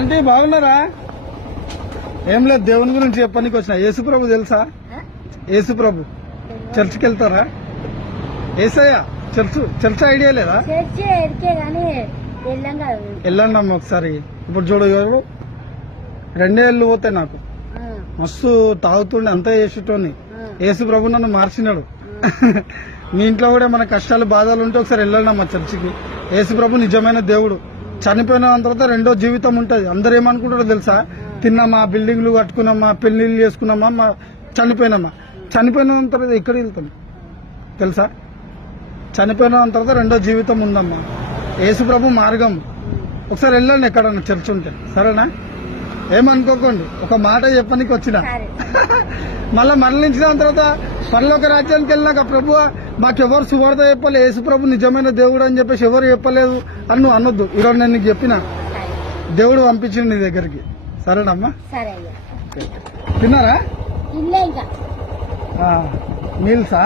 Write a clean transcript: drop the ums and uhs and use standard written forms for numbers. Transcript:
Aunty బాగున్నారా? ఏం లేదు, దేవుని గురించి చెప్పడానికి వచ్చిన. యేసుప్రభు తెలుసా? యేసుప్రభు చర్చికి వెళ్తారా? ఏసయ్య చర్చ్ ఐడియా లేదా? వెళ్ళండి అమ్మ ఒకసారి. ఇప్పుడు చూడు, 2 ఏళ్ళు పోతాయి నాకు. మస్తు తాగుతుండే, అంతా చేసేటోని. యేసుప్రభు నన్ను మార్చినాడు. మీ ఇంట్లో కూడా మన కష్టాలు బాధలు ఉంటే ఒకసారి వెళ్ళండి అమ్మ చర్చికి. యేసుప్రభు నిజమైన దేవుడు. చనిపోయిన తర్వాత రెండో జీవితం ఉంటది. అందరు ఏమనుకుంటారో తెలుసా? తిన్నామా, బిల్డింగ్లు కట్టుకున్నామా, పెళ్లిళ్ళు చేసుకున్నామా, చనిపోయినామా. చనిపోయిన తర్వాత ఎక్కడ వెళ్తాం తెలుసా? చనిపోయిన తర్వాత రెండో జీవితం ఉందమ్మా. యేసుప్రభు మార్గం. ఒకసారి వెళ్ళండి ఎక్కడన్నా చర్చ్ ఉంటే, సరేనా? ఏమనుకోకండి, ఒక మాట చెప్పడానికి వచ్చిన. మళ్ళా మరణించిన తర్వాత పరలోక రాజ్యానికి వెళ్ళినాక ప్రభు మాకెవరు సువార్త చెప్పలేదు, యేసుప్రభు నిజమైన దేవుడు అని చెప్పేసి ఎవరు చెప్పలేదు అని నువ్వు అనొద్దు. ఈరోజు నేను నీకు చెప్పిన, దేవుడు పంపించింది నీ దగ్గరికి. సరేనమ్మా? తిన్నారా? మీల్సా?